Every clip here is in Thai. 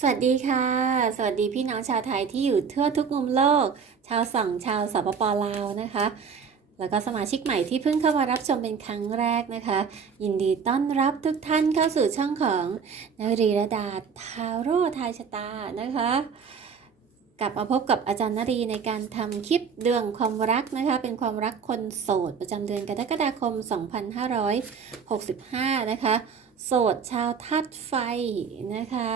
สวัสดีค่ะ สวัสดีพี่น้องชาวไทยที่อยู่ทั่วทุกมุมโลก ชาวส่องชาวสปปลาวนะคะ แล้วก็สมาชิกใหม่ที่เพิ่งเข้ามารับชมเป็นครั้งแรกนะคะ ยินดีต้อนรับทุกท่านเข้าสู่ช่องของนารีระดาทาโร่ทายชะตานะคะกลับมาพบกับอาจารย์นรีในการทำคลิปเดืองความรักนะคะ เป็นความรักคนโสด ประจำเดือนกรกฎาคม 2565 นะคะ โสดชาวธาตุไฟนะคะ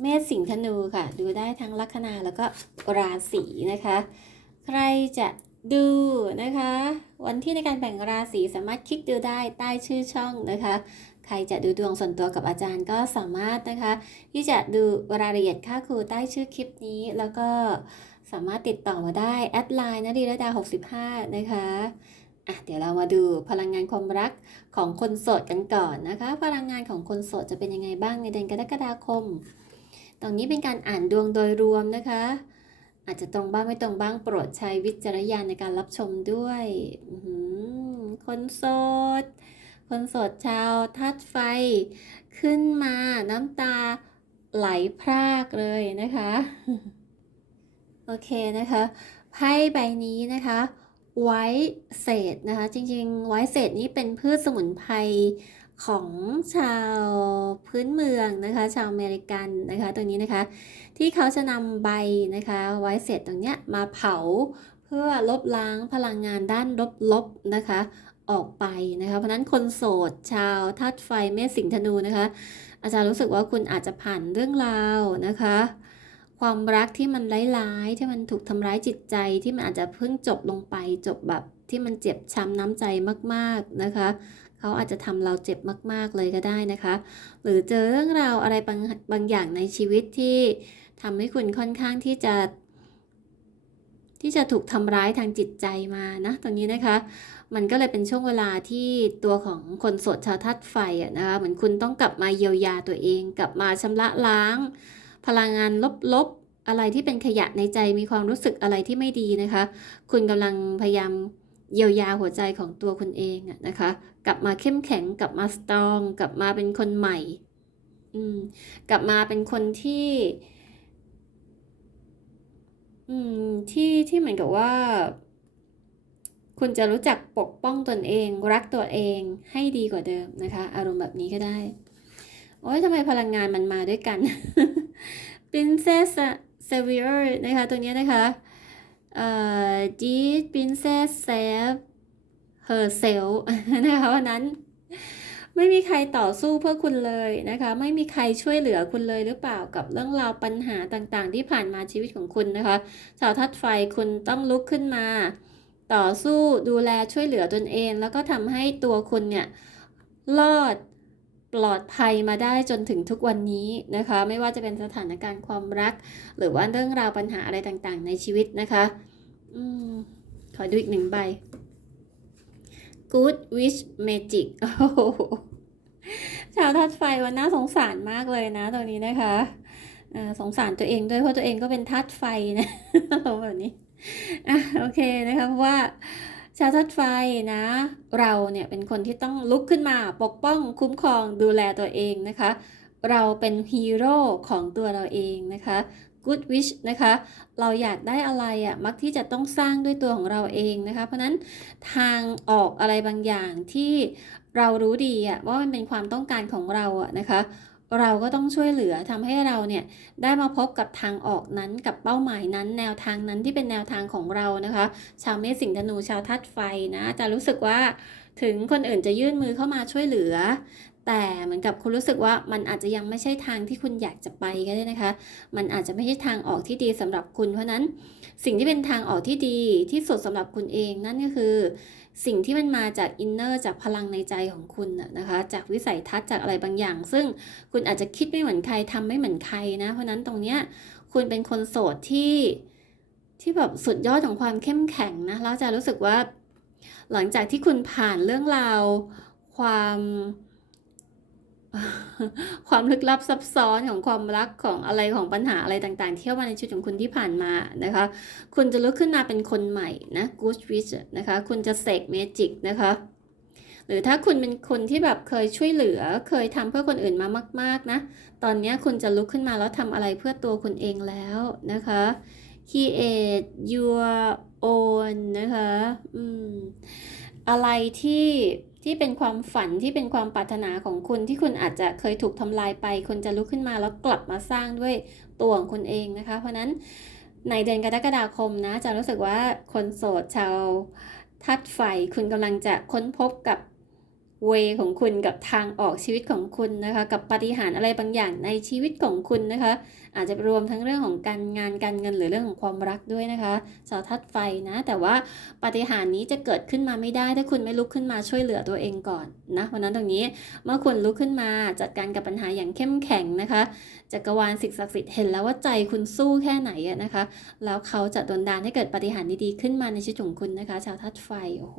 เมษสิงห์ธนูค่ะ ดูได้ทั้งลัคนาแล้วก็ราศีนะคะ ใครจะดูนะคะ วันที่ในการแบ่งราศีสามารถคลิกดูได้ใต้ชื่อช่องนะคะ ใครจะดูดวงส่วนตัวกับอาจารย์ก็สามารถนะคะ ที่จะดูรายละเอียดค่าครูใต้ชื่อคลิปนี้ แล้วก็สามารถติดต่อมาได้แอดไลน์นดีระดา 65 นะคะอะเดี๋ยวเรามาดูพลังงานความรักของคนโสดกันก่อนนะคะ พลังงานของคนโสดจะเป็นยังไงบ้างในเดือนกรกฎาคม ตรงนี้เป็นการอ่านดวงโดยรวมนะคะ อาจจะตรงบ้างไม่ตรงบ้างโปรดใช้วิจารณญาณในการรับชมด้วย คนโสด คนโสดชาวธาตุไฟ ขึ้นมาน้ำตาไหลพรากเลยนะคะ โอเคนะคะไพ่ใบนี้นะคะไวท์เศษนะคะ จริงๆ ไวท์เศษนี้เป็นพืชสมุนไพร ของชาวพื้นเมืองนะคะ ชาวอเมริกันนะคะตัวนี้นะคะ ที่เขาจะนำใบนะคะไวท์เศษตรงเนี้ยมาเผาเพื่อลบล้างพลังงานด้านลบๆนะคะออกไปนะคะเพราะนั้นคนโสดชาวธาตุไฟเมษสิงห์ธนูนะคะ อาจารย์รู้สึกว่าคุณอาจจะผ่านเรื่องราวนะคะ ความรักที่มันร้ายๆที่มันถูกทำร้ายจิตใจที่มันอาจจะเพิ่งจบลงไปจบแบบที่มันเจ็บช้ำน้ำใจมากๆนะคะ เขาอาจจะทำเราเจ็บมากๆเลยก็ได้นะคะ หรือเจอเรื่องราวอะไรบางบางอย่างในชีวิตที่ทำให้คุณค่อนข้างที่จะ ที่จะถูกทำร้ายทางจิตใจมานะตรงนี้นะคะ มันก็เลยเป็นช่วงเวลาที่ตัวของคนโสดชาวธาตุไฟอะนะคะเหมือนคุณต้องกลับมาเยียวยาตัวเอง กลับมาชำระล้าง พลังงานลบๆอะไรที่เป็นขยะในใจมีความรู้สึกอะไรที่ไม่ดีนะคะ คุณกำลังพยายาม เยียวยาหัวใจของตัวคุณเองอะนะคะ กลับมาเข้มแข็งกลับมาสตรอง กลับมาเป็นคนใหม่อืมกลับมาเป็นคนที่อืมที่ที่เหมือนกับว่า คุณจะรู้จักปกป้องตนเอง รักตัวเองให้ดีกว่าเดิมนะคะ อารมณ์แบบนี้ก็ได้ โอ้ยทำไมพลังงานมันมาด้วยกัน Princess Savior นะคะ ตัวเนี้ยนะคะ Did Princess save herself นะคะวันนั้นไม่มีใครต่อสู้เพื่อคุณเลยนะคะ ไม่มีใครช่วยเหลือคุณเลยหรือเปล่ากับเรื่องราวปัญหาต่างๆ ที่ผ่านมาชีวิตของคุณนะคะชาวทัดไฟคุณต้องลุกขึ้นมา ต่อสู้ดูแลช่วยเหลือตนเอง แล้วก็ทำให้ตัวคุณเนี่ยรอด ปลอดภัยมาได้จนถึงทุกวันนี้นะคะ ไม่ว่าจะเป็นสถานการณ์ความรัก หรือว่าเรื่องราวปัญหาอะไรต่างๆ ในชีวิตนะคะอืมขอดูอีกหนึ่งใบ Good Wish Magic โอ้โหชาวธาตุไฟวันน่าสงสารมากเลยนะตรงนี้นะคะสงสารตัวเองด้วยเพราะตัวเองก็เป็นธาตุไฟนะแบบนี้อะโอเคนะคะเพราะว่า ชาวธาตุไฟนะ เราเนี่ยเป็นคนที่ต้องลุกขึ้นมาปกป้องคุ้มครองดูแลตัวเองนะคะ เราเป็นฮีโร่ของตัวเราเองนะคะ Good wish นะคะ เราอยากได้อะไรอะ่ะมักที่จะต้องสร้างด้วยตัวของเราเองนะคะ เพราะนั้นทางออกอะไรบางอย่างที่เรารู้ดีอะว่ามันเป็นความต้องการของเราอะนะคะ เราก็ต้องช่วยเหลือทำให้เราเนี่ยได้มาพบกับทางออกนั้นกับเป้าหมายนั้น แนวทางนั้นที่เป็นแนวทางของเรานะคะ ชาวเมษสิงห์ธนูชาวธาตุไฟนะจะรู้สึกว่าถึงคนอื่นจะยื่นมือเข้ามาช่วยเหลือ แต่เหมือนกับคุณรู้สึกว่ามันอาจจะยังไม่ใช่ทางที่คุณอยากจะไปก็ได้นะคะ มันอาจจะไม่ใช่ทางออกที่ดีสำหรับคุณเพราะนั้น สิ่งที่เป็นทางออกที่ดีที่สุดสำหรับคุณเองนั่นก็คือ สิ่งที่มันมาจากอินเนอร์จากพลังในใจของคุณน่ะนะคะ จากวิสัยทัศน์จากอะไรบางอย่าง ซึ่งคุณอาจจะคิดไม่เหมือนใครทำไม่เหมือนใครนะ เพราะนั้นตรงเนี้ยคุณเป็นคนโสดที่ที่แบบสุดยอดของความเข้มแข็งนะแล้วจะรู้สึกว่า หลังจากที่คุณผ่านเรื่องราว ความ ความลึกลับซับซ้อนของความรักของอะไรของปัญหาอะไรต่างๆ ที่เข้ามาในชีวิตของคุณที่ผ่านมานะคะ คุณจะลุกขึ้นมาเป็นคนใหม่นะ Good Wish นะคะ คุณจะเสกเมจิกนะคะ หรือถ้าคุณเป็นคนที่แบบเคยช่วยเหลือเคยทำเพื่อคนอื่นมามาก ๆนะ ตอนนี้คุณจะลุกขึ้นมาแล้วทำอะไรเพื่อตัวคุณเองแล้วนะคะ create your own นะคะ อืม อะไรที่ ที่เป็นความฝันที่เป็นความปรารถนาของคุณที่คุณอาจจะเคยถูกทำลายไปคุณจะลุกขึ้นมาแล้วกลับมาสร้างด้วยตัวของคุณเองนะคะ เพราะฉะนั้นในเดือนกรกฎาคมนะจะรู้สึกว่าคนโสดชาวทัดไฟคุณกำลังจะค้นพบกับ เวของคุณกับทางออกชีวิตของคุณนะคะ กับปฏิหารอะไรบางอย่างในชีวิตของคุณนะคะ อาจจะรวมทั้งเรื่องของการงานการเงินหรือเรื่องของความรักด้วยนะคะชาวทัดไฟนะ แต่ว่าปฏิหารนี้จะเกิดขึ้นมาไม่ได้ ถ้าคุณไม่ลุกขึ้นมาช่วยเหลือตัวเองก่อนนะวันนั้นตรงนี้เมื่อคุณลุกขึ้นมาจัดการกับปัญหาอย่างเข้มแข็งนะคะจักรวาลสิ่งศักดิ์สิทธิ์เห็นแล้วว่าใจคุณสู้แค่ไหนนะคะ แล้วเขาจะดลดานให้เกิดปฏิหารดีๆขึ้นมาในชีวิตของคุณนะคะ ชาวทัดไฟโอ้โห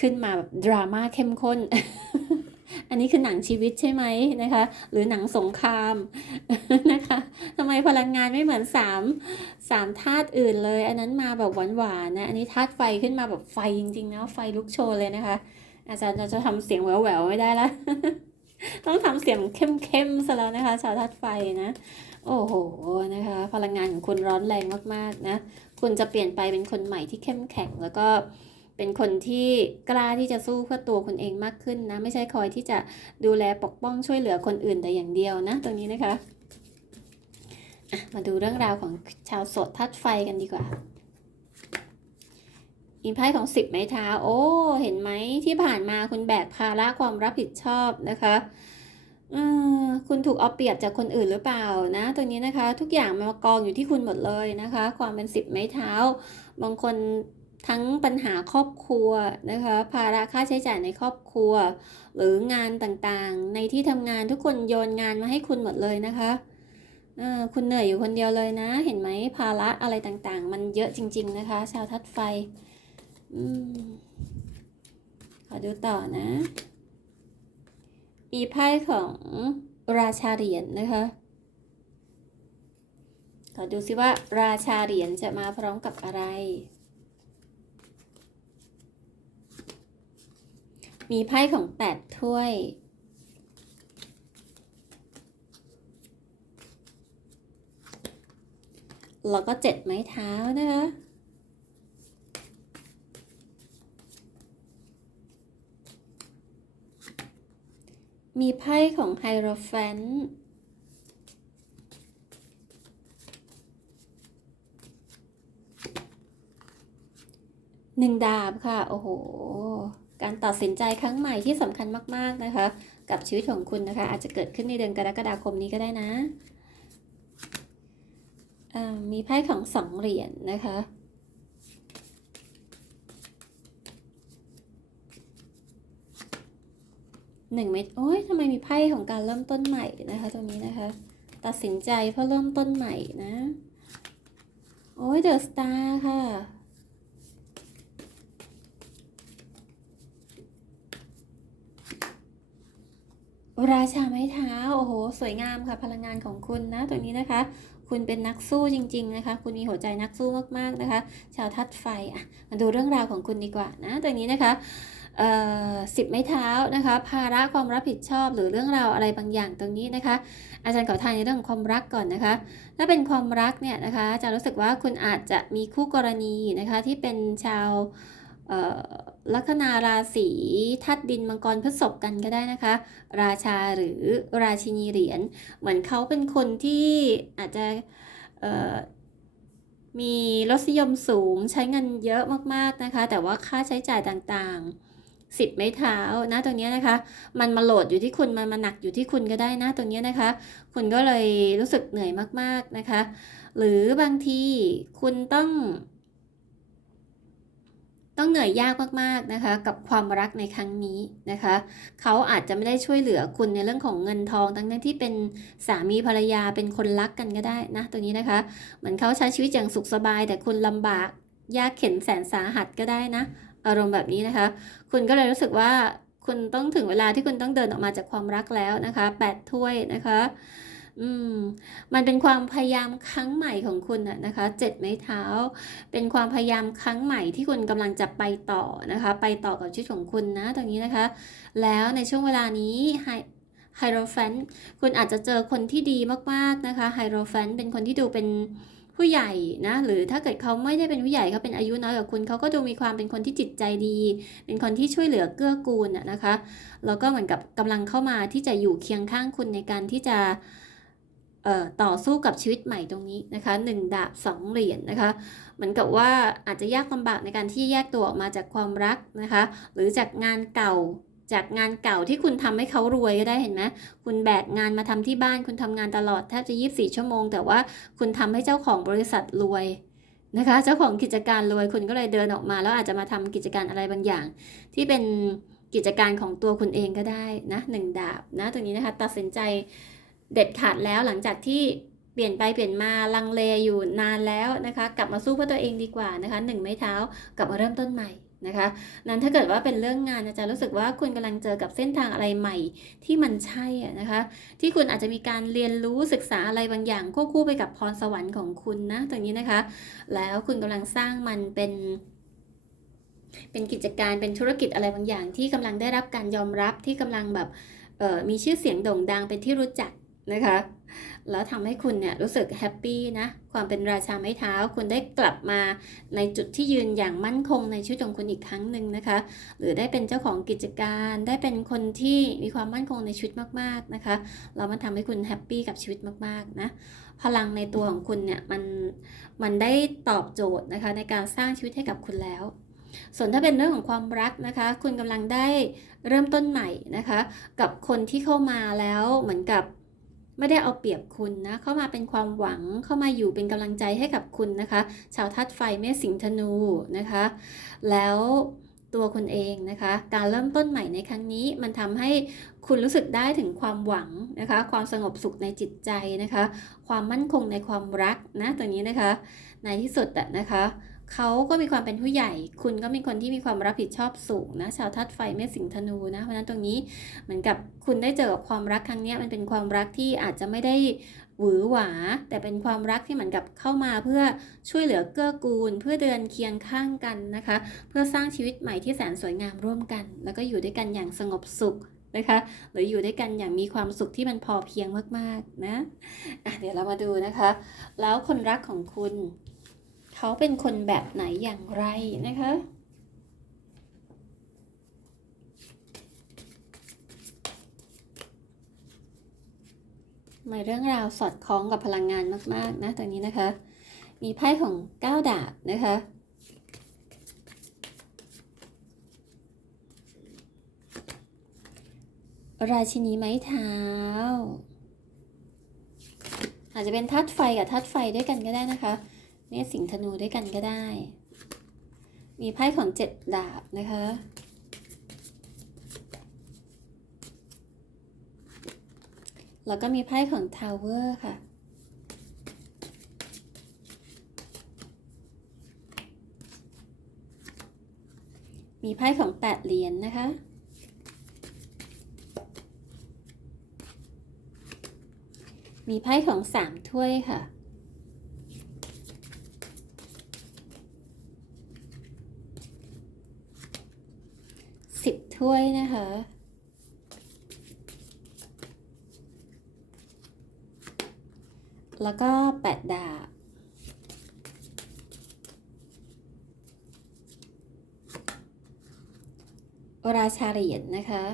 ขึ้นมาแบบดราม่าเข้มข้น อันนี้คือหนังชีวิตใช่ไหมนะคะ หรือหนังสงครามนะคะทำไมพลังงานไม่เหมือนสามสามธาตุอื่นเลย อันนั้นมาแบบหวานๆนะ อันนี้ธาตุไฟขึ้นมาแบบไฟจริงๆนะไฟลุกโชนเลยนะคะ อาจารย์จะทำเสียงแหววๆไม่ได้ละต้องทำเสียงเข้มๆซะแล้วนะคะ ชาวธาตุไฟนะ โอ้โหนะคะ พลังงานของคุณร้อนแรงมากๆนะ คุณจะเปลี่ยนไปเป็นคนใหม่ที่เข้มแข็งแล้วก็ เป็นคนที่กล้าที่จะสู้เพื่อตัวคุณเองมากขึ้นนะ ไม่ใช่คอยที่จะดูแลปกป้องช่วยเหลือคนอื่นแต่อย่างเดียวนะ ตรงนี้นะคะะมาดูเรื่องราวของชาวโสดทัดไฟกันดีกว่าอินไพ่ของสิบไม้เท้าโอ้ เห็นไหมที่ผ่านมาคุณแบกภาระความรับผิดชอบนะคะอคุณถูกเอาเปรียบจากคนอื่นหรือเปล่านะ ตัวนี้นะคะ ทุกอย่างมากองอยู่ที่คุณหมดเลยนะคะ ความเป็นสิบไม้เท้า บางคน ทั้งปัญหาครอบครัวนะคะภาระค่าใช้จ่ายในครอบครัว หรืองานต่างๆ ในที่ทำงานทุกคนโยนงานมาให้คุณหมดเลยนะคะคุณเหนื่อยอยู่คนเดียวเลยนะ เห็นไหมภาระอะไรต่างๆ มันเยอะจริง ๆ นะคะ ชาวทัดไฟอขอดูต่อนะ มีไพ่ของราชาเหรียญนะคะขอดูซิว่าราชาเหรียญจะมาพร้อมกับอะไร มีไพ่ของแปดถ้วย แล้วก็เจ็ดไม้เท้านะคะมีไพ่ของไฮโรแฟนหนึ่งดาบค่ะ โอ้โห การตัดสินใจครั้งใหม่ที่สำคัญมาก ๆนะคะ กับชีวิตของคุณนะคะ อาจจะเกิดขึ้นในเดือนกรกฎาคมนี้ก็ได้นะมีไพ่ของสองเหรียญนะคะหนึ่งเม็ดโอ้ยทำไมมีไพ่ของการเริ่มต้นใหม่นะคะ ตรงนี้นะคะ ตัดสินใจเพื่อเริ่มต้นใหม่นะ โอ้ยเดอะสตาร์ค่ะ ราชาไม้เท้า โอ้โห สวยงามค่ะ พลังงานของคุณนะตรงนี้นะคะ คุณเป็นนักสู้จริง ๆ นะคะ คุณมีหัวใจนักสู้มากๆนะคะ ชาวทัดไฟอะมาดูเรื่องราวของคุณดีกว่านะตรงนี้นะคะสิบไม้เท้านะคะ ภาระความรับผิดชอบหรือเรื่องราวอะไรบางอย่างตรงนี้นะคะ อาจารย์ขอทานในเรื่องความรักก่อนนะคะ ถ้าเป็นความรักเนี่ยนะคะอาจะรู้สึกว่าคุณอาจจะมีคู่กรณีนะคะที่เป็นชาว ลัคนาราศีทัดดินมังกรพฤษภกันก็ได้นะคะ ราชาหรือราชินีเหรียญเหมือนเขาเป็นคนที่อาจจะมีรสนิยมสูงใช้เงินเยอะมากๆนะคะ แต่ว่าค่าใช้จ่ายต่างๆสิบไม้เท้านะตรงนี้นะคะ มันมาโหลดอยู่ที่คุณมันมาหนักอยู่ที่คุณก็ได้นะตรงนี้นะคะ คุณก็เลยรู้สึกเหนื่อยมากๆนะคะ หรือบางทีคุณต้อง ต้องเหนื่อยยากมากๆนะคะกับความรักในครั้งนี้นะคะเขาอาจจะไม่ได้ช่วยเหลือคุณในเรื่องของเงินทองทั้งที่เป็นสามีภรรยาเป็นคนรักกันก็ได้นะตัวนี้นะคะเหมือนเขาใช้ชีวิตอย่างสุขสบาย แต่คุณลำบากยากเข็นแสนสาหัสก็ได้นะ อารมณ์แบบนี้นะคะ คุณก็เลยรู้สึกว่าคุณต้องถึงเวลาที่คุณต้องเดินออกมาจากความรักแล้วนะคะแปดถ้วยนะคะ อืม มันเป็นความพยายามครั้งใหม่ของคุณน่ะนะคะเจ็ดไม้เท้า เป็นความพยายามครั้งใหม่ที่คุณกำลังจะไปต่อนะคะ ไปต่อกับชีวิตของคุณนะตรงนี้นะคะ แล้วในช่วงเวลานี้ไฮไฮโรแฟนคุณอาจจะเจอคนที่ดีมากๆนะคะไฮโรแฟนเป็นคนที่ดูเป็นผู้ใหญ่นะหรือถ้าเกิดเขาไม่ได้เป็นผู้ใหญ่เขาเป็นอายุน้อยกว่าคุณเขาก็ดูมีความเป็นคนที่จิตใจดี เป็นคนที่ช่วยเหลือเกื้อกูลนะนะคะแล้วก็เหมือนกับกำลังเข้ามาที่จะอยู่เคียงข้างคุณในการที่จะ ต่อสู้กับชีวิตใหม่ตรงนี้นะคะหนึ่งดาบสองเหรียญนะคะเหมือนกับว่าอาจจะยากลำบากในการที่แยกตัวออกมาจากความรักนะคะหรือจากงานเก่าจากงานเก่าที่คุณทำให้เขารวยก็ได้เห็นไหมคุณแบกงานมาทำที่บ้าน คุณทำงานตลอดแทบจะ 24 ชั่วโมง แต่ว่าคุณทำให้เจ้าของบริษัทรวยนะคะ เจ้าของกิจการรวยคุณก็เลยเดินออกมา แล้วอาจจะมาทำกิจการอะไรบางอย่าง ที่เป็นกิจการของตัวคุณเองก็ได้นะหนึ่งดาบนะตรงนี้นะคะตัดสินใจ เด็ดขาดแล้วหลังจากที่เปลี่ยนไปเปลี่ยนมาลังเลอยู่นานแล้วนะคะ กลับมาสู้เพื่อตัวเองดีกว่านะคะหนึ่งไม้เท้ากลับมาเริ่มต้นใหม่นะคะ นั้นถ้าเกิดว่าเป็นเรื่องงานอาจารย์รู้สึกว่าคุณกำลังเจอกับเส้นทางอะไรใหม่ที่มันใช่อะนะคะ ที่คุณอาจจะมีการเรียนรู้ศึกษาอะไรบางอย่างควบคู่ไปกับพรสวรรค์ของคุณนะตรงนี้นะคะ แล้วคุณกำลังสร้างมันเป็นเป็นกิจการเป็นธุรกิจอะไรบางอย่างที่กำลังได้รับการยอมรับที่กำลังแบบมีชื่อเสียงโด่งดังเป็นที่รู้จัก นะคะ แล้วทำให้คุณเนี่ยรู้สึกแฮปปี้นะ ความเป็นราชาไม้เท้า คุณได้กลับมาในจุดที่ยืนอย่างมั่นคงในชีวิตของคุณอีกครั้งหนึ่งนะคะ หรือได้เป็นเจ้าของกิจการ ได้เป็นคนที่มีความมั่นคงในชีวิตมากๆนะคะแล้วมันทำให้คุณแฮปปี้กับชีวิตมากๆนะ พลังในตัวของคุณเนี่ยมันมันได้ตอบโจทย์นะคะในการสร้างชีวิตให้กับคุณแล้วส่วนถ้าเป็นเรื่องของความรักนะคะ คุณกำลังได้เริ่มต้นใหม่นะคะ กับคนที่เข้ามาแล้วเหมือนกับ ไม่ได้เอาเปรียบคุณนะ เข้ามาเป็นความหวังเข้ามาอยู่เป็นกำลังใจให้กับคุณนะคะ ชาวทัดไฟเมษสิงธนูนะคะ แล้วตัวคุณเองนะคะ การเริ่มต้นใหม่ในครั้งนี้มันทำให้คุณรู้สึกได้ถึงความหวังนะคะ ความสงบสุขในจิตใจนะคะ ความมั่นคงในความรักนะตัวนี้นะคะ ในที่สุดอะนะคะ เขาก็มีความเป็นผู้ใหญ่ คุณก็เป็นคนที่มีความรับผิดชอบสูงนะ ชาวทัดไฟเมษสิงห์ธนูนะ เพราะฉะนั้นตรงนี้เหมือนกับคุณได้เจอกับความรักครั้งนี้มันเป็นความรักที่อาจจะไม่ได้หวือหวา แต่เป็นความรักที่เหมือนกับเข้ามาเพื่อช่วยเหลือเกื้อกูล เพื่อเดินเคียงข้างกันนะคะ เพื่อสร้างชีวิตใหม่ที่แสนสวยงามร่วมกัน แล้วก็อยู่ด้วยกันอย่างสงบสุขนะคะหรืออยู่ด้วยกันอย่างมีความสุขที่มันพอเพียงมากๆนะะเดี๋ยวเรามาดูนะคะ แล้วคนรักของคุณ เขาเป็นคนแบบไหนอย่างไรนะคะหมายเรื่องราวสอดคล้องกับพลังงานมาก ๆ นะตรงนี้นะคะ มีไพ่ของก้าวดาบนะคะราชินีไม้เท้า อาจจะเป็นทัดไฟกับทัดไฟด้วยกันก็ได้นะคะ เมษสิงธนูด้วยกันก็ได้ มีไพ่ของเจ็ดดาบนะคะแล้วก็มีไพ่ของทาวเวอร์ค่ะ มีไพ่ของแปดเหรียญนนะคะ มีไพ่ของสามถ้วยค่ะ สิบ ถ้วยนะคะ แล้วก็แปดดาบ ราชาเหรียญนะคะ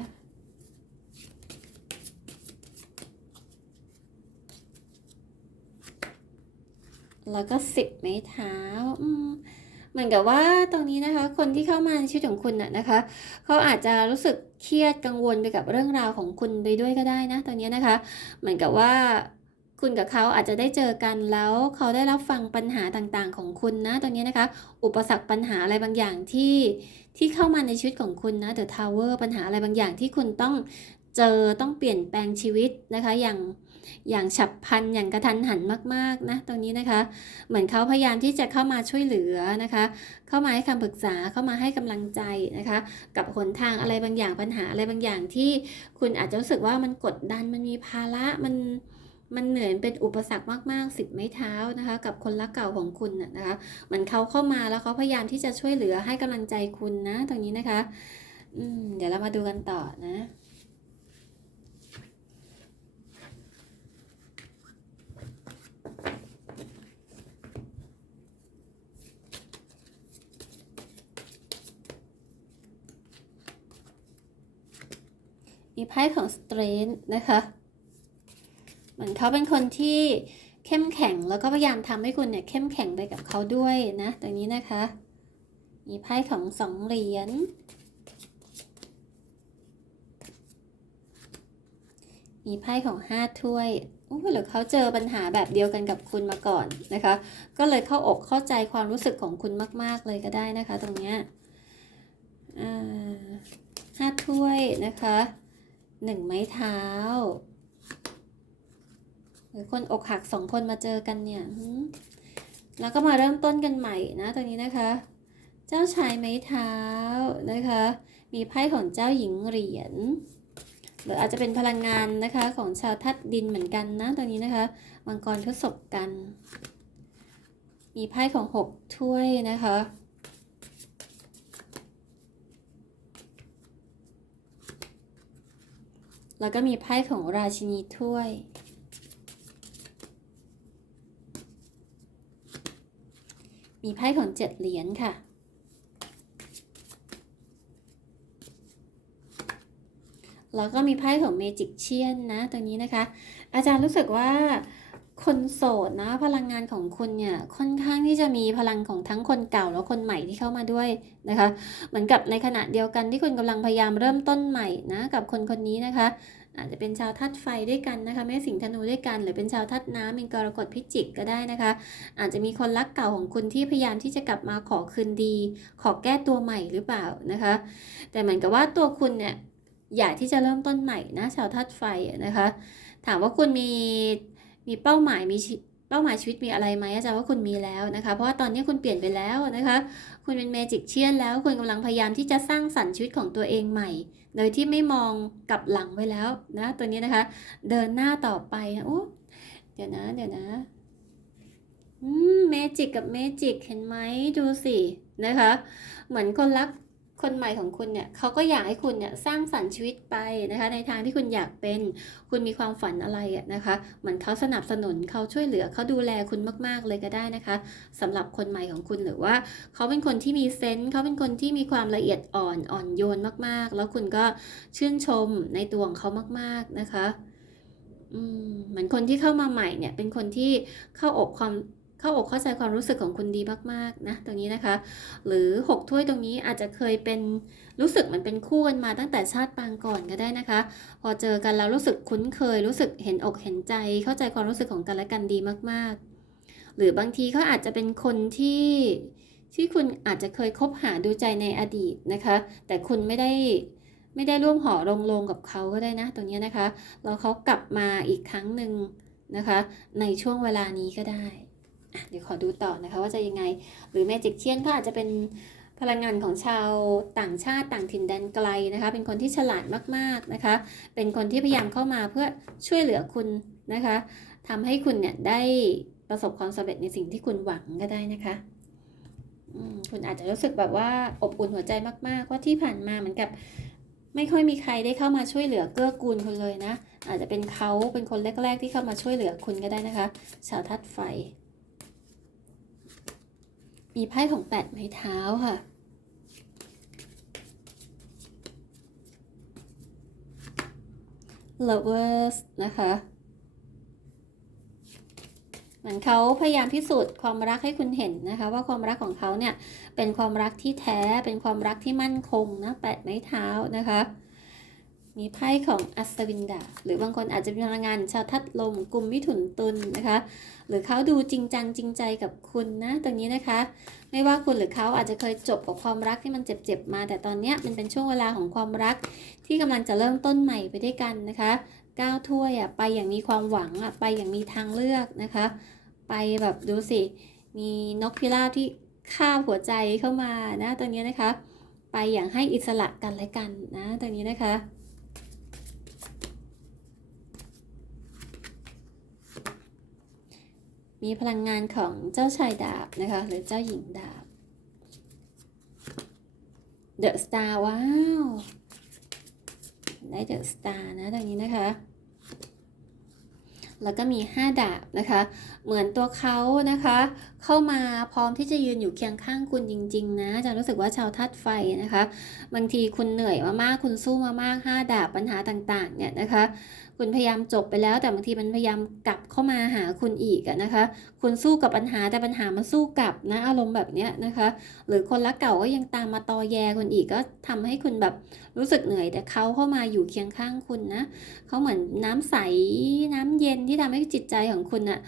แล้วก็สิบไม้เท้า อืม เหมือนกับว่าตรงนี้นะคะ คนที่เข้ามาในชีวิตของคุณน่ะนะคะเขาอาจจะรู้สึกเครียดกังวลไปกับเรื่องราวของคุณไปด้วยก็ได้นะตอนนี้นะคะ เหมือนกับว่าคุณกับเขาอาจจะได้เจอกันแล้วเขาได้รับฟังปัญหาต่างๆ ของคุณนะตอนนี้นะคะ อุปสรรคปัญหาอะไรบางอย่างที่ที่เข้ามาในชีวิตของคุณนะ The Tower ปัญหาอะไรบางอย่างที่คุณต้องเจอต้องเปลี่ยนแปลงชีวิตนะคะอย่าง อย่างฉับพลันอย่างกระทันหันมากๆนะตรงนี้นะคะ เหมือนเขาพยายามที่จะเข้ามาช่วยเหลือนะคะ เข้ามาให้คำปรึกษาเข้ามาให้กำลังใจนะคะ กับหนทางอะไรบางอย่างปัญหาอะไรบางอย่างที่คุณอาจจะรู้สึกว่ามันกดดันมันมีภาระมันมันเหนื่อยเป็นอุปสรรคมากๆสิบไม้เท้านะคะ กับคนรักเก่าของคุณน่ะนะคะเหมือนเขาเข้ามาแล้วเขาพยายามที่จะช่วยเหลือให้กำลังใจคุณนะ ตรงนี้นะคะ อืมเดี๋ยวเรามาดูกันต่อนะ มีไพ่ของสเตรนท์นะคะเหมือนเขาเป็นคนที่เข้มแข็งแล้วก็พยายามทำให้คุณเนี่ยเข้มแข็งไปกับเขาด้วยนะตรงนี้นะคะ มีไพ่ของสองเหรียญมีไพ่ของห้าถ้วยโอ้หรือเขาเจอปัญหาแบบเดียวกันกับคุณมาก่อนนะคะ ก็เลยเข้าอกเข้าใจความรู้สึกของคุณมาก ๆ เลยก็ได้นะคะ ตรงเนี้ยห้าถ้วยนะคะ หนึ่งไม้เท้า หรือคนอกหักสองคนมาเจอกันเนี่ย แล้วก็มาเริ่มต้นกันใหม่นะตรงนี้นะคะ เจ้าชายไม้เท้านะคะ มีไพ่ของเจ้าหญิงเหรียญ หรืออาจจะเป็นพลังงานนะคะของชาวทัดดินเหมือนกันนะตรงนี้นะคะ มังกรทศพกัน มีไพ่ของหกถ้วยนะคะ แล้วก็มีไพ่ของราชินีถ้วย มีไพ่ของเจ็ดเหรียญค่ะ แล้วก็มีไพ่ของเมจิกเชียนนะตรงนี้นะคะ อาจารย์รู้สึกว่า คนโสดนะ พลังงานของคุณเนี่ยค่อนข้างที่จะมีพลังของทั้งคนเก่าแล้วคนใหม่ที่เข้ามาด้วยนะคะ เหมือนกับในขณะเดียวกันที่คุณกำลังพยายามเริ่มต้นใหม่นะกับคนคนนี้นะคะ อาจจะเป็นชาวธาตุไฟด้วยกันนะคะแม่สิงห์ธนูด้วยกัน หรือเป็นชาวธาตุน้ำเป็นกรกฎพิจิกก็ได้นะคะ อาจจะมีคนรักเก่าของคุณที่พยายามที่จะกลับมาขอคืนดี ขอแก้ตัวใหม่หรือเปล่านะคะ แต่เหมือนกับว่าตัวคุณเนี่ยอยากที่จะเริ่มต้นใหม่นะชาวธาตุไฟนะคะ ถามว่าคุณมี มีเป้าหมายมีเป้าหมายชีวิตมีอะไรไหมอาจารย์ว่าคุณมีแล้วนะคะ เพราะว่าตอนนี้คุณเปลี่ยนไปแล้วนะคะ คุณเป็นเมจิกเชียนแล้วคุณกำลังพยายามที่จะสร้างสรรค์ชีวิตของตัวเองใหม่ โดยที่ไม่มองกลับหลังไว้แล้วนะตัวนี้นะคะ เดินหน้าต่อไปนะโอ้เดี๋ยวนะเดี๋ยวนะอืมเมจิกกับเมจิกเห็นไหมดูสินะคะ เหมือนคนรัก คนใหม่ของคุณเนี่ยเขาก็อยากให้คุณเนี่ยสร้างสรรค์ชีวิตไปนะคะในทางที่คุณอยากเป็นคุณมีความฝันอะไรนะคะเหมือนเขาสนับสนุนเขาช่วยเหลือเขาดูแลคุณมาก ๆ เลยก็ได้นะคะสำหรับคนใหม่ของคุณหรือว่าเขาเป็นคนที่มีเซนส์เขาเป็นคนที่มีความละเอียดอ่อนอ่อนโยนมากๆ แล้วคุณก็ชื่นชมในตัวของเขามาก ๆนะคะเหมือนคนที่เข้ามาใหม่เนี่ยเป็นคนที่เข้าอกความ เข้าอกเข้าใจความรู้สึกของคุณดีมากๆนะตรงนี้นะคะ หรือหกถ้วยตรงนี้อาจจะเคยเป็นรู้สึกเหมันเป็นคู่กันมาตั้งแต่ชาติปางก่อนก็ได้นะคะ พอเจอกันแล้วรู้สึกคุ้นเคย รู้สึกเห็นอกเห็นใจ เข้าใจความรู้สึกของกันและกันดีมาก ๆ หรือบางทีเขาอาจจะเป็นคนที่ที่คุณอาจจะเคยคบหาดูใจในอดีตนะคะ แต่คุณไม่ได้ไม่ได้ร่วมหอรงลงกับเขาก็ได้นะตรงนี้นะคะแล้วเขากลับมาอีกครั้งหนึ่งนะคะ ในช่วงเวลานี้ก็ได้ เดี๋ยวขอดูต่อนะคะว่าจะยังไง หรือเมจิกเชียนก็อาจจะเป็นพลังงานของชาวต่างชาติต่างถิ่นแดนไกลนะคะ เป็นคนที่ฉลาดมากๆนะคะ เป็นคนที่พยายามเข้ามาเพื่อช่วยเหลือคุณนะคะทำให้คุณเนี่ยได้ประสบความสำเร็จในสิ่งที่คุณหวังก็ได้นะคะคุณอาจจะรู้สึกแบบว่าอบอุ่นหัวใจมากๆว่าที่ผ่านมาเหมือนกับ ไม่ค่อยมีใครได้เข้ามาช่วยเหลือเกื้อกูลคุณเลยนะ อาจจะเป็นเขาเป็นคนแรก ๆ ที่เข้ามาช่วยเหลือคุณก็ได้นะคะ ชาวทัดไฟ มีไพ่ของแปดไม้เท้าค่ะ lovers นะคะ เหมือนเขาพยายามพิสูจน์ความรักให้คุณเห็นนะคะ ว่าความรักของเขาเนี่ย เป็นความรักที่แท้ เป็นความรักที่มั่นคงนะแปดไม้เท้านะคะ มีไพ่ของอัศวินดา หรือบางคนอาจจะเป็นพลังงานชาวทัดลมกลุ่มมิถุนตุลนะคะ หรือเขาดูจริงจังจริงใจกับคุณนะตรงนี้นะคะ ไม่ว่าคุณหรือเขาอาจจะเคยจบกับความรักที่มันเจ็บๆมา แต่ตอนนี้มันเป็นช่วงเวลาของความรักที่กำลังจะเริ่มต้นใหม่ไปด้วยกันนะคะก้าวถ้วยอะไปอย่างมีความหวังอะไปอย่างมีทางเลือกนะคะ ไปแบบดูสิมีนกพิราบที่คาบหัวใจเข้ามานะตรงนี้นะคะ ไปอย่างให้อิสระกันและกันนะตรงนี้นะคะ มีพลังงานของเจ้าชายดาบนะคะ หรือเจ้าหญิงดาบ The Star ว้าว ได้ The Star นะตรงนี้นะคะ แล้วก็มี 5 ดาบนะคะ เหมือนตัวเขานะคะ เข้ามาพร้อมที่จะยืนอยู่เคียงข้างคุณจริง ๆ นะจะรู้สึกว่าชาวธาตุไฟนะคะ บางทีคุณเหนื่อยมามาก คุณสู้มามาก 5 ดาบปัญหาต่าง ๆ เนี่ยนะคะ คุณพยายามจบไปแล้วแต่บางทีมันพยายามกลับเข้ามาหาคุณอีกนะคะ คุณสู้กับปัญหาแต่ปัญหามันสู้กลับนะอารมณ์แบบเนี้ยนะคะ หรือคนรักเก่าก็ยังตามมาตอแยคุณอีกก็ทำให้คุณแบบรู้สึกเหนื่อย แต่เขาเข้ามาอยู่เคียงข้างคุณนะเขาเหมือนน้ำใสน้ำเย็นที่ทำให้จิตใจของคุณอะ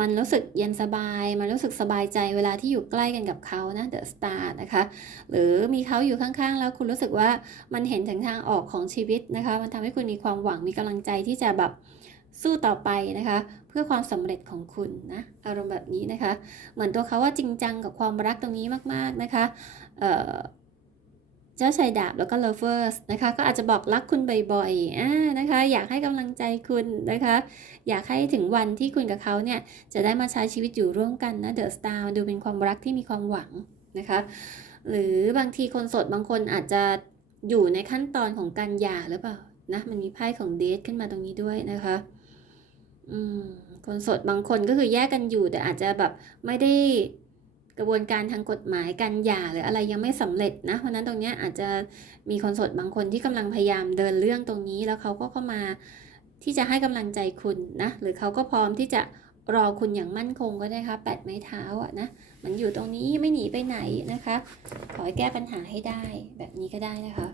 มันรู้สึกเย็นสบาย มันรู้สึกสบายใจเวลาที่อยู่ใกล้กันกับเขานะเดอะสตาร์นะคะ หรือมีเขาอยู่ข้างๆ แล้วคุณรู้สึกว่ามันเห็นถึงทางออกของชีวิตนะคะ มันทำให้คุณมีความหวังมีกำลังใจที่จะแบบสู้ต่อไปนะคะ เพื่อความสำเร็จของคุณนะอารมณ์แบบนี้นะคะ เหมือนตัวเขาว่าจริงจังกับความรักตรงนี้มากๆนะคะเอ่อเจ้าชายดาบแล้วก็ lovers นะคะก็อาจจะบอกรักคุณบ่อยๆอ่านะคะ อยากให้กำลังใจคุณนะคะ อยากให้ถึงวันที่คุณกับเขาเนี่ยจะได้มาใช้ชีวิตอยู่ร่วมกันนะ The Star ดูเป็นความรักที่มีความหวังนะคะ หรือบางทีคนโสดบางคนอาจจะอยู่ในขั้นตอนของการหย่าหรือเปล่า นะมันมีไพ่ของเดทขึ้นมาตรงนี้ด้วยนะคะอืมคนสดบางคนก็คือแยกกันอยู่ แต่อาจจะแบบไม่ได้กระบวนการทางกฎหมายการหย่าหรืออะไรยังไม่สำเร็จนะเพราะนั้นตรงนี้อาจจะมีคนสดบางคนที่กำลังพยายามเดินเรื่องตรงนี้แล้วเขาก็เข้ามาที่จะให้กำลังใจคุณนะหรือเขาก็พร้อมที่จะรอคุณอย่างมั่นคงก็ได้ค่ะแปดไม้เท้าอะนะมันอยู่ตรงนี้ไม่หนีไปไหนนะคะ ขอให้แก้ปัญหาให้ได้แบบนี้ก็ได้นะคะ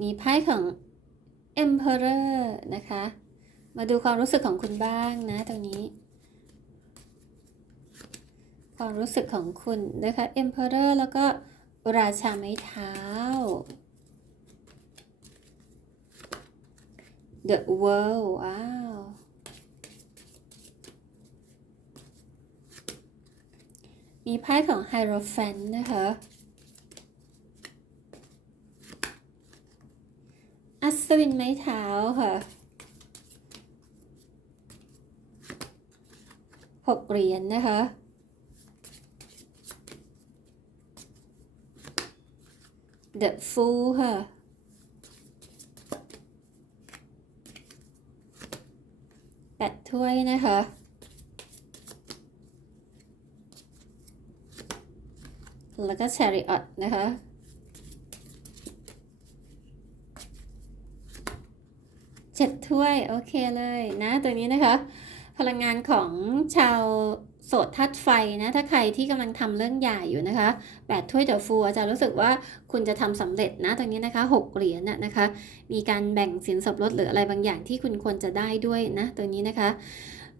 มีไพ่ของ Emperor นะคะ มาดูความรู้สึกของคุณบ้างนะตรงนี้ ความรู้สึกของคุณนะคะ Emperor แล้วก็ราชาไม้เท้า The World ว้าว มีไพ่ของ Hierophant นะคะ อัศวินไม้เท้าค่ะหกเหรียญนะคะ The Fool ค่ะ แปดถ้วยนะคะแล้วก็ Chariot นะคะ เจ็ด ถ้วย โอเคเลยนะตัวนี้นะคะ พลังงานของชาวโสดทัดไฟนะ ถ้าใครที่กำลังทำเรื่องใหญ่อยู่นะคะแปดถ้วยเดอะฟูอาจารย์รู้สึกว่าคุณจะทำสำเร็จนะตรงนี้นะคะหกเหรียญน่ะนะคะ มีการแบ่งสินสมรสหรืออะไรบางอย่างที่คุณควรจะได้ด้วยนะตัวนี้นะคะ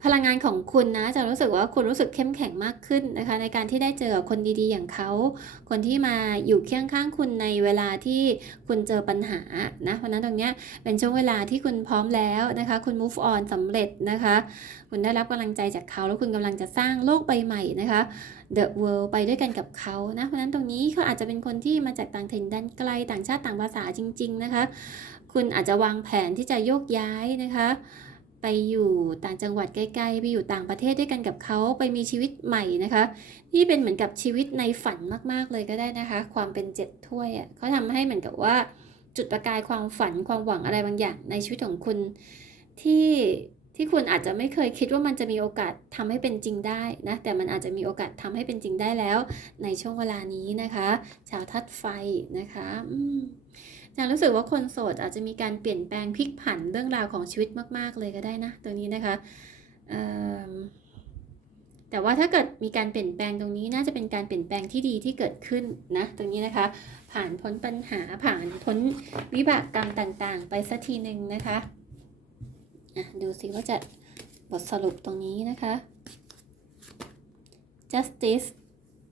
พลังงานของคุณนะจะรู้สึกว่าคุณรู้สึกเข้มแข็งมากขึ้นนะคะ ในการที่ได้เจอคนดีๆ อย่างเขา คนที่มาอยู่เคียงข้างคุณในเวลาที่คุณเจอปัญหานะเพราะนั้นตรงเนี้ยเป็นช่วงเวลาที่คุณพร้อมแล้วนะคะ คุณ move on สำเร็จนะคะ คุณได้รับกำลังใจจากเขาแล้วคุณกำลังจะสร้างโลกใบใหม่นะคะ The World ไปด้วยกันกับเขานะเพราะฉะนั้นตรงนี้เขาอาจจะเป็นคนที่มาจากต่างถิ่นด้านไกลต่างชาติต่างภาษาจริง ๆ นะคะ คุณอาจจะวางแผนที่จะโยกย้ายนะคะ ไปอยู่ต่างจังหวัดใกล้ๆ ไปอยู่ต่างประเทศด้วยกันกับเขาไปมีชีวิตใหม่นะคะที่เป็นเหมือนกับชีวิตในฝันมากๆเลยก็ได้นะคะ ความเป็นเจ็ดถ้วยอะเขาทำให้เหมือนกับว่า จุดประกายความฝันความหวังอะไรบางอย่างในชีวิตของคุณที่ ที่คุณอาจจะไม่เคยคิดว่ามันจะมีโอกาสทำให้เป็นจริงได้นะ แต่มันอาจจะมีโอกาสทำให้เป็นจริงได้แล้ว ในช่วงเวลานี้นะคะ ชาวทัดไฟนะคะอืมจารย์รู้สึกว่าคนโสดอาจจะมีการเปลี่ยนแปลงพลิกผันเรื่องราวของชีวิตมาก ๆ เลยก็ได้นะ ตัวนี้นะคะแต่ว่าถ้าเกิดมีการเปลี่ยนแปลงตรงนี้น่าจะเป็นการเปลี่ยนแปลงที่ดีที่เกิดขึ้นนะตรงนี้นะคะ ผ่านพ้นปัญหาผ่านพ้นวิบากกรรมต่างๆ ไปสักทีหนึ่งนะคะ ดูสิว่าจะบทสรุปตรงนี้นะคะ justice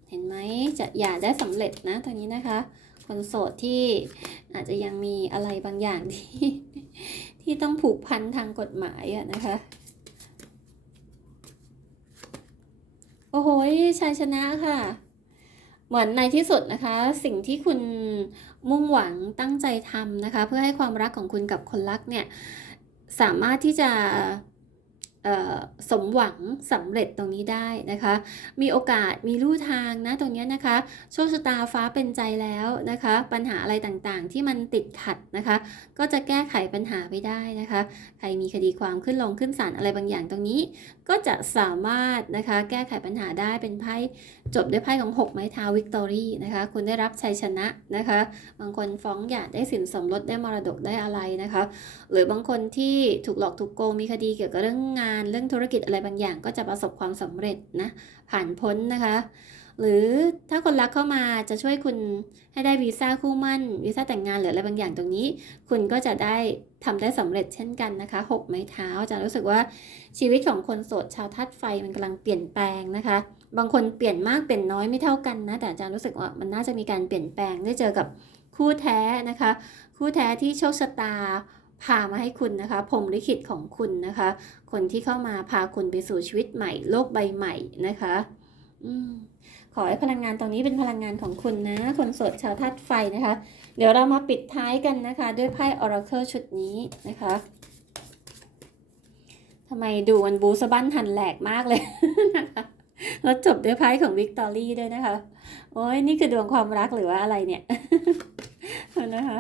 เห็นไหมจะอย่าได้สำเร็จนะตรงนี้นะคะ คนโสดที่อาจจะยังมีอะไรบางอย่างที่ที่ต้องผูกพันทางกฎหมายอะนะคะ โอ้โหชัยชนะค่ะ เหมือนในที่สุดนะคะ สิ่งที่คุณมุ่งหวังตั้งใจทำนะคะ เพื่อให้ความรักของคุณกับคนรักเนี่ย สามารถที่จะ สมหวังสำเร็จตรงนี้ได้นะคะ มีโอกาสมีลู่ทางนะตรงนี้นะคะ โชคชะตาฟ้าเป็นใจแล้วนะคะ ปัญหาอะไรต่างๆ ที่มันติดขัดนะคะ ก็จะแก้ไขปัญหาไปได้นะคะ ใครมีคดีความขึ้นลงขึ้นศาลอะไรบางอย่างตรงนี้ ก็จะสามารถนะคะแก้ไขปัญหาได้เป็นไพ่จบด้วยไพ่ของ 6 ไม้เท้าวิกตอรี่นะคะ คุณได้รับชัยชนะนะคะ บางคนฟ้องหย่าได้สินสมรสได้มรดกได้อะไรนะคะ หรือบางคนที่ถูกหลอกถูกโกงมีคดีเกี่ยวกับเรื่องงานเรื่องธุรกิจอะไรบางอย่างก็จะประสบความสำเร็จนะผ่านพ้นนะคะ หรือถ้าคนรักเข้ามาจะช่วยคุณให้ได้วีซ่าคู่มั่นวีซ่าแต่งงานหรืออะไรบางอย่างตรงนี้ คุณก็จะได้ทำได้สำเร็จเช่นกันนะคะหกไม้เท้าจะรู้สึกว่าชีวิตของคนโสดชาวธาตุไฟมันกำลังเปลี่ยนแปลงนะคะ บางคนเปลี่ยนมากเปลี่ยนน้อยไม่เท่ากันนะแต่อาจารย์รู้สึกว่ามันน่าจะมีการเปลี่ยนแปลงได้เจอกับคู่แท้นะคะ คู่แท้ที่โชคชะตา พามาให้คุณนะคะพรมลิขิตของคุณนะคะ คนที่เข้ามาพาคุณไปสู่ชีวิตใหม่ โลกใบใหม่นะคะอืมขอให้พลังงานตรงนี้เป็นพลังงานของคุณนะ คนโสดชาวธาตุไฟนะคะ เดี๋ยวเรามาปิดท้ายกันนะคะ ด้วยไพ่ Oracle ชุดนี้นะคะทำไมดูมันบูสบั้นหันแหลกมากเลยนะคะแล้วจบด้วยไพ่ของวิกตอรี่ด้วยนะคะ โอ้ยนี่คือดวงความรักหรือว่าอะไรเนี่ยนะคะ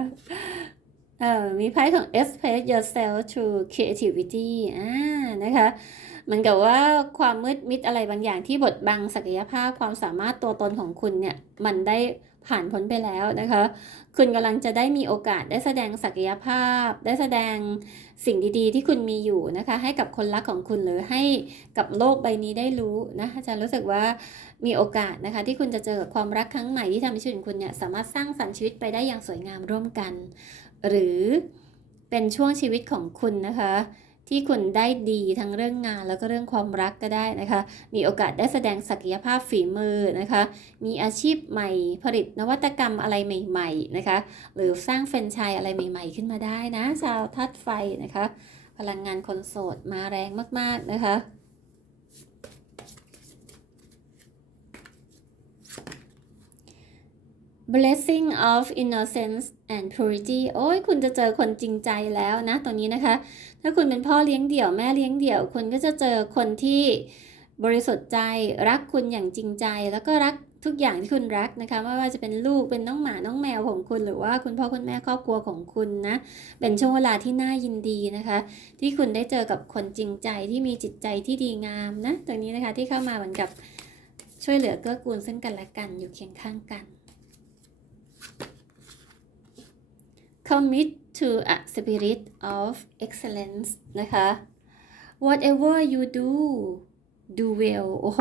เอ่อมีไพ่ของ express yourself through creativity อ่านะคะเหมือนกับว่าความมืดมิดอะไรบางอย่างที่บดบังศักยภาพความสามารถตัวตนของคุณเนี่ย มันได้ผ่านพ้นไปแล้วนะคะ คุณกำลังจะได้มีโอกาสได้แสดงศักยภาพ ได้แสดง สิ่งดีๆ ที่คุณมีอยู่นะคะ ให้กับคนรักของคุณหรือให้กับโลกใบนี้ได้รู้นะอาจารย์รู้สึกว่ามีโอกาสนะคะ ที่คุณจะเจอความรักครั้งใหม่ที่ทำให้ชีวิตคุณเนี่ยสามารถสร้างสรรค์ชีวิตไปได้อย่างสวยงามร่วมกัน หรือเป็นช่วงชีวิตของคุณนะคะ ที่คุณได้ดีทั้งเรื่องงานแล้วก็เรื่องความรักก็ได้นะคะ มีโอกาสได้แสดงศักยภาพฝีมือนะคะ มีอาชีพใหม่ผลิตนวัตกรรมอะไรใหม่ๆนะคะ หรือสร้างแฟรนไชส์อะไรใหม่ ๆ ขึ้นมาได้นะชาวทัดไฟนะคะ พลังงานคนโสดมาแรงมากๆนะคะ blessing of innocence and purity โอ้ยคุณจะเจอคนจริงใจแล้วนะตรงนี้นะคะ ถ้าคุณเป็นพ่อเลี้ยงเดี่ยวแม่เลี้ยงเดี่ยว คุณก็จะเจอคนที่บริสุทธิ์ใจรักคุณอย่างจริงใจ แล้วก็รักทุกอย่างที่คุณรักนะคะไม่ว่าจะเป็นลูกเป็นน้องหมาน้องแมวของคุณ หรือว่าคุณพ่อคุณแม่ครอบครัวของคุณนะเป็นช่วงเวลาที่น่ายินดีนะคะ ที่คุณได้เจอกับคนจริงใจที่มีจิตใจที่ดีงามนะตรงนี้นะคะที่เข้ามาเหมือนกับช่วยเหลือเกื้อกูลซึ่งกันและกันอยู่เคียงข้างกัน commit to a spirit of excellence นะคะ whatever you do do well โอ้โห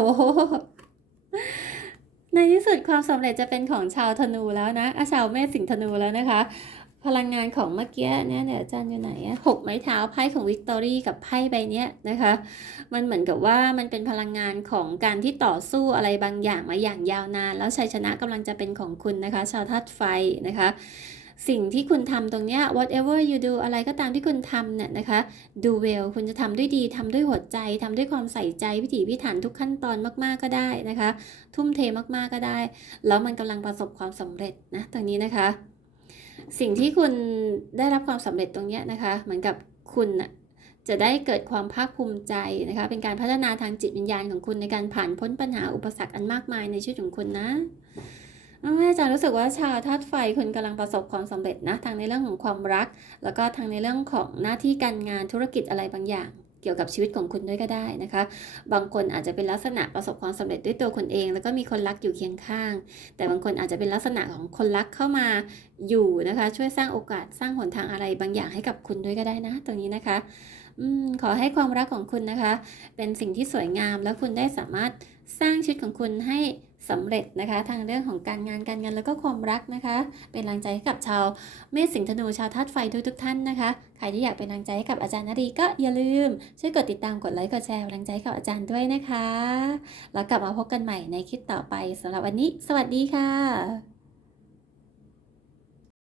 ในที่สุดความสำเร็จจะเป็นของชาวธนูแล้วนะอาชาวเมษสิงธนูแล้วนะคะ พลังงานของเมื่อกี้เนี่ยเดี๋ยวอาจารย์อยู่ไหนอะหกไม้เท้าไพ่ของวิกตอรี่กับไพ่ใบเนี้ยนะคะ มันเหมือนกับว่ามันเป็นพลังงานของการที่ต่อสู้อะไรบางอย่างมาอย่างยาวนาน แล้วชัยชนะกำลังจะเป็นของคุณนะคะ ชาวธาตุไฟนะคะ สิ่งที่คุณทำตรงเนี้ย whatever you do อะไรก็ตามที่คุณทำเนี่ยนะคะ do well คุณจะทำด้วยดีทำด้วยหัวใจทำด้วยความใส่ใจพิถีพิถันทุกขั้นตอนมากๆก็ได้นะคะ ทุ่มเทมากๆก็ได้ แล้วมันกำลังประสบความสำเร็จนะตรงนี้นะคะ สิ่งที่คุณได้รับความสำเร็จตรงเนี้ยนะคะ เหมือนกับคุณน่ะจะได้เกิดความภาคภูมิใจนะคะ เป็นการพัฒนาทางจิตวิญญาณของคุณในการผ่านพ้นปัญหาอุปสรรคอันมากมายในชีวิตของคุณนะ อาจารย์รู้สึกว่าชาวธาตุไฟคุณกำลังประสบความสำเร็จนะทางในเรื่องของความรัก แล้วก็ทางในเรื่องของหน้าที่การงานธุรกิจอะไรบางอย่างเกี่ยวกับชีวิตของคุณด้วยก็ได้นะคะ บางคนอาจจะเป็นลักษณะประสบความสำเร็จด้วยตัวคนเอง แล้วก็มีคนรักอยู่เคียงข้าง แต่บางคนอาจจะเป็นลักษณะของคนรักเข้ามาอยู่นะคะ ช่วยสร้างโอกาสสร้างหนทางอะไรบางอย่างให้กับคุณด้วยก็ได้นะ ตรงนี้นะคะอขอให้ความรักของคุณนะคะ เป็นสิ่งที่สวยงาม แล้วคุณได้สามารถสร้างชีวิตของคุณให้ สำเร็จนะคะ ทางเรื่องของการงานการเงินแล้วก็ความรักนะคะ เป็นกำลังใจให้กับชาวเมษสิงห์ธนูชาวธาตุไฟทุกทุกท่านนะคะใครที่อยากเป็นกำลังใจให้กับอาจารย์นรีก็อย่าลืมช่วยกดติดตามกดไลค์กดแชร์กำลังใจกับอาจารย์ด้วยนะคะ แล้วกลับมาพบกันใหม่ในคลิปต่อไปสำหรับวันนี้ สวัสดีค่ะ